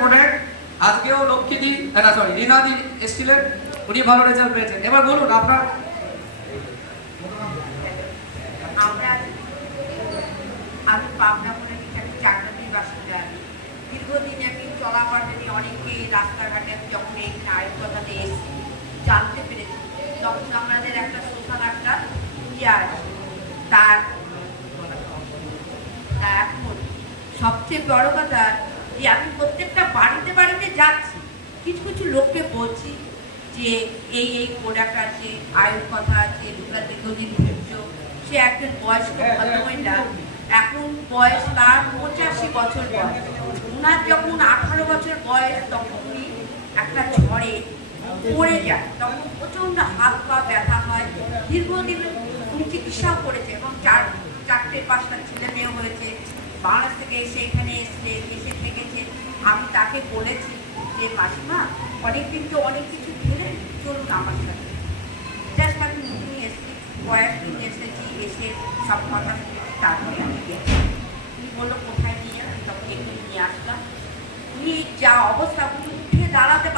Product আজকেও লক্ষ্মীদি না sorry রিনাদি এসেছিলেন, উনি ভালো রেজাল্ট পেয়েছেন। এবার বলুন আপনার। আমি পাবনা বলে আমি চাকরি বাসিন্দা। দীর্ঘদিন আমি চলাফাটা নিয়ে অনেকে রাস্তাঘাটে আমি যখন এই নায়কতাতে এসেছি জানতে পেরেছি, তখন আমাদের একটা সোশ্যাল একটা ইয়ে আছে। তার এখন সবচেয়ে বড় কথা যে আমি প্রত্যেকটা বাড়িতে বাড়িতে যাচ্ছি, কিছু কিছু লোককে বলছি যে এই এই প্রোডাক্ট আছে, আয়ুর কথা আছে, তোমরা দীর্ঘদিন ভুগছো। সে একজন বয়স্ক ভদ্রমহিলা, এখন বয়স তার 85 বছর বয়স। ওনার যখন 18 বছর বয়স তখন উনি একটা ঝড়ে পড়ে যায়, তখন প্রচণ্ড হাত পা ব্যথা হয়। দীর্ঘদিন উনি চিকিৎসাও করেছে এবং চারটে পাঁচটা ছেলে মেয়ে হয়েছে। বাংলাদেশ থেকে এসে এখানে এসে থেকেছে। আমি তাকে বলেছি যে মাসিমা অনেকদিন তো অনেক কিছু খেলেন, চলুন আমার সাথে। জাস্ট আমি মিটিং এসেছি, কয়েকদিন এসেছি, এসে সব কথা শুনেছি, তারপরে আমি গেছি। উনি বললো কোথায় নিয়ে যাবেন, তখন একটু নিয়ে আসলাম। উনি যা অবস্থা, উনি উঠে দাঁড়াতে